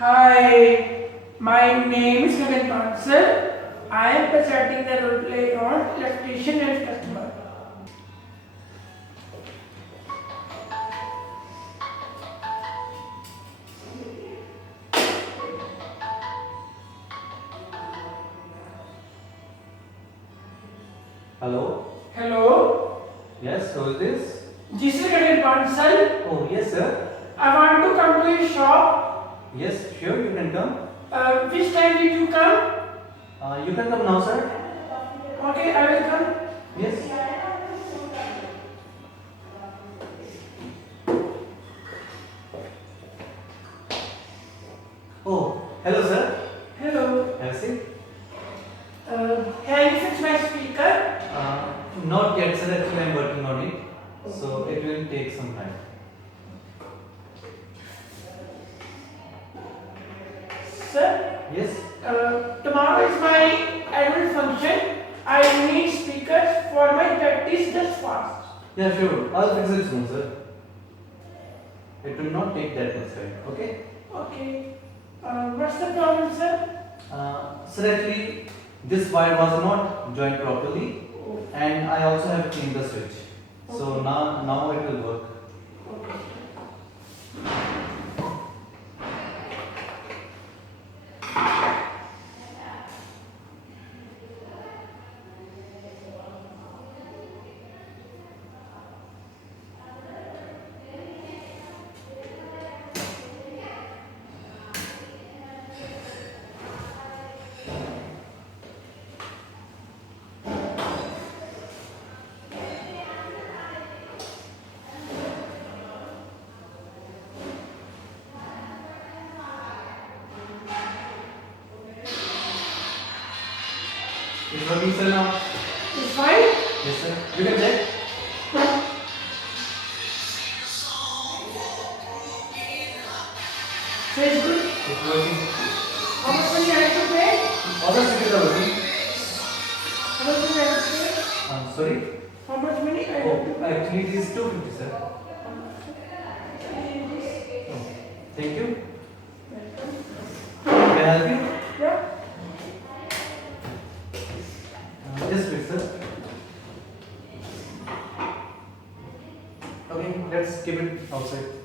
Hi, my name is gaganbansal. I am presenting the role play on electrician and customer. Hello? Hello, Yes, who is this? this is gaganbansal. Oh, yes, sir. I want to come to your shop. Yes, sure, you can come. Which time did you come? You can come now, sir. Okay, I will come. Yes. Oh, hello, sir. Hello. Have a seat. Can you fix my speaker? Not yet, sir. Actually, I'm working on it. So, it will take some time. Sir, Yes? tomorrow is my annual function. I need speakers for my practice just fast. Yeah, sure. I'll fix it soon, sir. It will not take that much time. Okay? Okay. What's the problem, sir? Sir, actually, this wire was not joined properly, and I also have changed the switch. So Okay. now it will work. Okay. It's working, sir, now. It's fine? Yes, sir. You can check. So it's good. It's working. How much money I have to pay? All the switches are working. How much money I have to pay? Sorry. How much money I have to Oh, pay? actually, it is 250, sir. Oh, thank you. Can I help you? Yeah. Yes, please, sir. Okay, let's keep it outside.